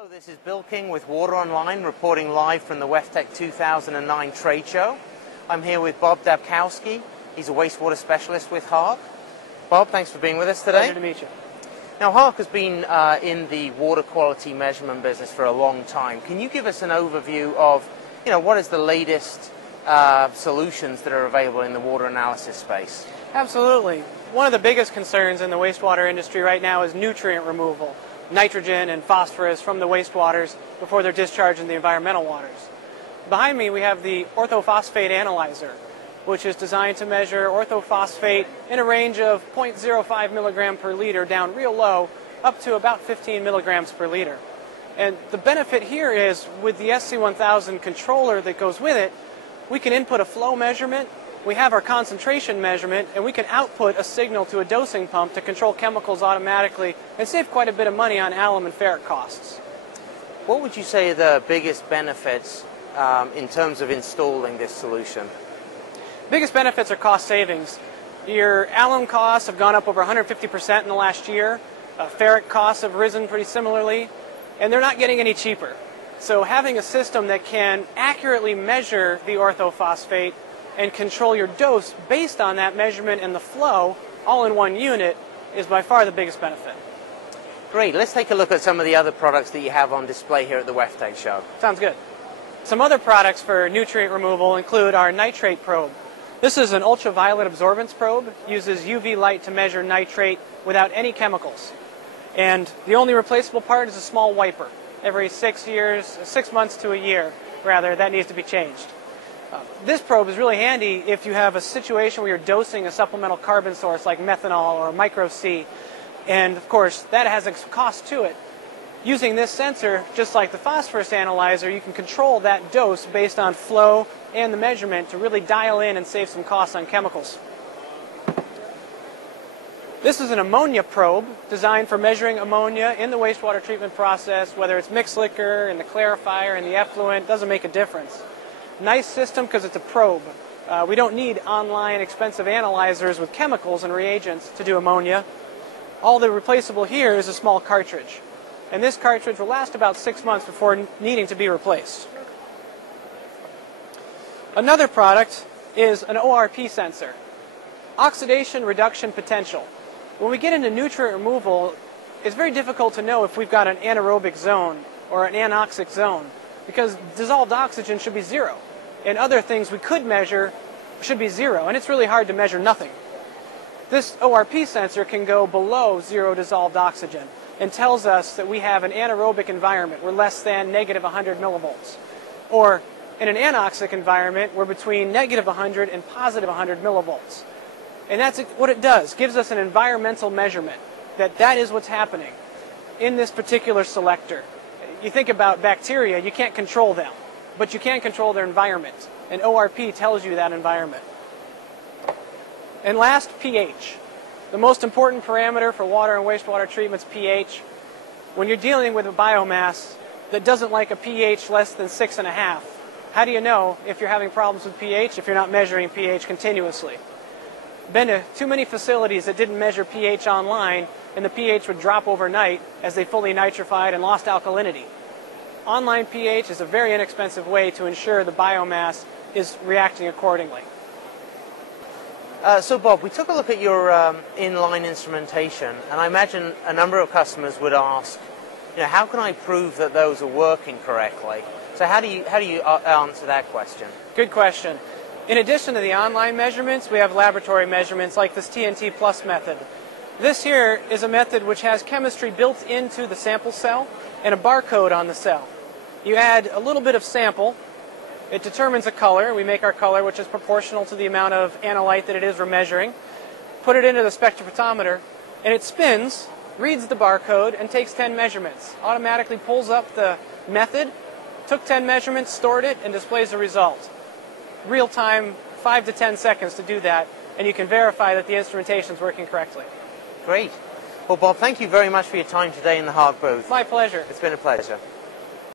Hello, this is Bill King with Water Online, reporting live from the WEFTEC 2009 trade show. I'm here with Bob Dabkowski. He's a wastewater specialist with Hach. Bob, thanks for being with us today. Pleasure to meet you. Now, Hach has been in the water quality measurement business for a long time. Can you give us an overview of, what is the latest solutions that are available in the water analysis space? Absolutely. One of the biggest concerns in the wastewater industry right now is nutrient removal. Nitrogen and phosphorus from the wastewaters before they're discharged in the environmental waters. Behind me we have the orthophosphate analyzer, which is designed to measure orthophosphate in a range of 0.05 milligram per liter down real low up to about 15 milligrams per liter. And the benefit here is with the SC1000 controller that goes with it, we can input a flow measurement, we have our concentration measurement, and we can output a signal to a dosing pump to control chemicals automatically and save quite a bit of money on alum and ferric costs. What would you say are the biggest benefits in terms of installing this solution? Biggest benefits are cost savings. Your alum costs have gone up over 150% in the last year. Ferric costs have risen pretty similarly, and they're not getting any cheaper. So having a system that can accurately measure the orthophosphate and control your dose based on that measurement and the flow all in one unit is by far the biggest benefit. Great. Let's take a look at some of the other products that you have on display here at the WEFTEC show. Sounds good. Some other products for nutrient removal include our nitrate probe. This is an ultraviolet absorbance probe, uses UV light to measure nitrate without any chemicals. And the only replaceable part is a small wiper. Every 6 months to a year, rather, that needs to be changed. This probe is really handy if you have a situation where you're dosing a supplemental carbon source like methanol or micro C, and of course that has a cost to it. Using this sensor, just like the phosphorus analyzer, you can control that dose based on flow and the measurement to really dial in and save some costs on chemicals. This is an ammonia probe designed for measuring ammonia in the wastewater treatment process, whether it's mixed liquor, in the clarifier, in the effluent, doesn't make a difference. Nice system because it's a probe. We don't need online expensive analyzers with chemicals and reagents to do ammonia. All the replaceable here is a small cartridge. And this cartridge will last about 6 months before needing to be replaced. Another product is an ORP sensor. Oxidation reduction potential. When we get into nutrient removal, it's very difficult to know if we've got an anaerobic zone or an anoxic zone because dissolved oxygen should be zero. And other things we could measure should be zero, and it's really hard to measure nothing. This ORP sensor can go below zero dissolved oxygen and tells us that we have an anaerobic environment. We're less than negative 100 millivolts. Or in an anoxic environment, we're between negative 100 and positive 100 millivolts. And that's what it does. Gives us an environmental measurement that is what's happening in this particular selector. You think about bacteria, you can't control them, but you can control their environment. And ORP tells you that environment. And last, pH. The most important parameter for water and wastewater treatment is pH. When you're dealing with a biomass that doesn't like a pH less than 6.5, how do you know if you're having problems with pH if you're not measuring pH continuously? Been to too many facilities that didn't measure pH online, and the pH would drop overnight as they fully nitrified and lost alkalinity. Online pH is a very inexpensive way to ensure the biomass is reacting accordingly. So Bob, we took a look at your inline instrumentation, and I imagine a number of customers would ask, how can I prove that those are working correctly? So how do you answer that question? Good question. In addition to the online measurements, we have laboratory measurements like this TNT Plus method. This here is a method which has chemistry built into the sample cell and a barcode on the cell. You add a little bit of sample, it determines a color, we make our color which is proportional to the amount of analyte that it is we're measuring, put it into the spectrophotometer, and it spins, reads the barcode, and takes 10 measurements. Automatically pulls up the method, took 10 measurements, stored it, and displays the result. Real time, 5 to 10 seconds to do that, and you can verify that the instrumentation is working correctly. Great. Well, Bob, thank you very much for your time today in the Hach booth. My pleasure. It's been a pleasure.